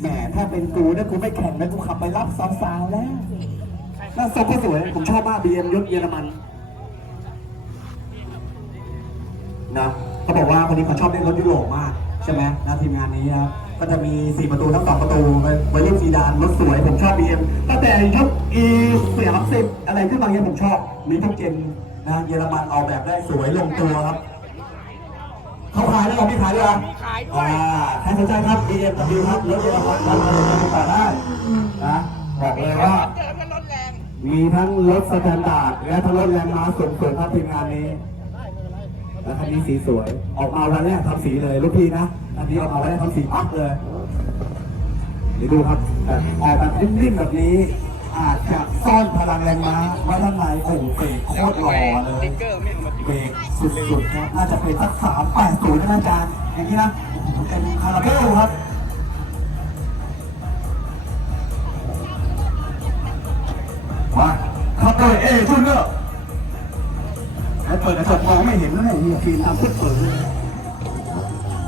แหมถ้าเป็นกูเนี่ยกูไม่แข่งนะกูขับไปรับสาวๆแล้วน่าทรงก็สวย ผมชอบมาก BM ยศเยอรมันนะเขาบอกว่าคนนี้เขาชอบเล่นรถยุโรปมาก ใช่ไหมนะทีมงานนี้นะครับก็จะมี4ประตูทั้ง2ประตูไว้รุ่นซีดานรถสวย ผมชอบ BM ตั้งแต่ยุค E เสียรับสิบอะไรขึ้นมาเนี้ยผมชอบมีทุกเจนนะเยอรมันออกแบบได้สวยลงตัวครับ เขาขายแล้วเหรอมีขายด้วยเหรอมีขายด้วย อ่าใครสนใจครับ BMW ครับรถเยอรมันทำอะไรก็ติดต่อได้นะบอกเลยว่า เจอกันรถแรงมีทั้งรถสแตนดาร์ดและทั้งรถแรงม้าสูงสุดครับทีมงานนี้ แล้วคันนี้สีสวย ออกมาวันแรกทำสีเลยลูกพี่นะอันนี้ออกมาวันแรกทำสีปั๊บเลย เดี๋ยวดูครับแต่ออกแบบนิ่มๆแบบนี้ อาจจะซ่อนพลังแรงม้าไว้ด้านในโอ้โหเบรกโคตรหล่อเลยเบรกสุดๆครับน่าจะเป็นสักสามแปดศูนย์นะอาจารย์อย่างนี้นะโอ้โหเป็นคาราเบลครับมาขับเลยเอ้ยช่วยเนอะแล้วเปิดกระจกมองไม่เห็นแล้วเนี่ยฟีนทำขึ้นเปิดเลย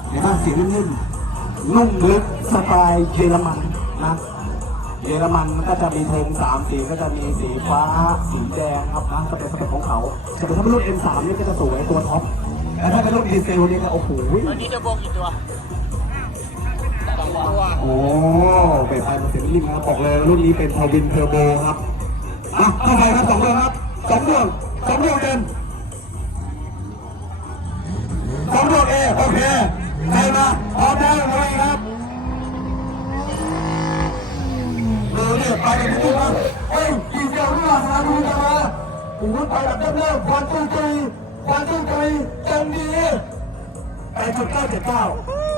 เห็นป่ะเสีนิ่มๆนุ่มลึกสไตล์เยอรมันนะ เยอรมันมันก็จะมีโทนสามสีก็จะมีสีฟ้า สีแดงครับนะสเปคสเปคของเขาแต่ถ้าเป็นรุ่น M3 นี่ก็จะสวยตัวท็อปแล้วถ้าเป็นรุ่นดีเซลนี่ก็โอ้โหวันนี้จะโบกกี่ตัวสองตัวโอ้เบรกไฟมันเสียงนิ่มนะครับบอกเลยรุ่นนี้เป็นทวินเทอร์โบครับอะเข้าไปครับสองดวงครับสองดวงสองดวงเต็มสองดวงเอโอเคใครมาพร้อมได้เลยครับเไปกันทุกคนเฮ้ยดีเซลด้วยนะดูกันมาโอ้โหไปแบบเริ่มๆควันตุ้ยตุ้ยควันตุ้ยตุ้ยเต็มดีไปจุดเก้าเจ็ดเก้า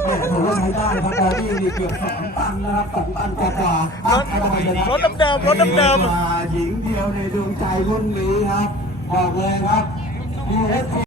แม่ถือว่าใช้ได้ครับบอดี้นี่เกือบสองตันนะครับสองตันกว่าๆอะใครจะไปชนะรถเดิมรถเดิมหญิงเดียวในดวงใจรุ่นนี้ครับบอกเลยครับมีเอส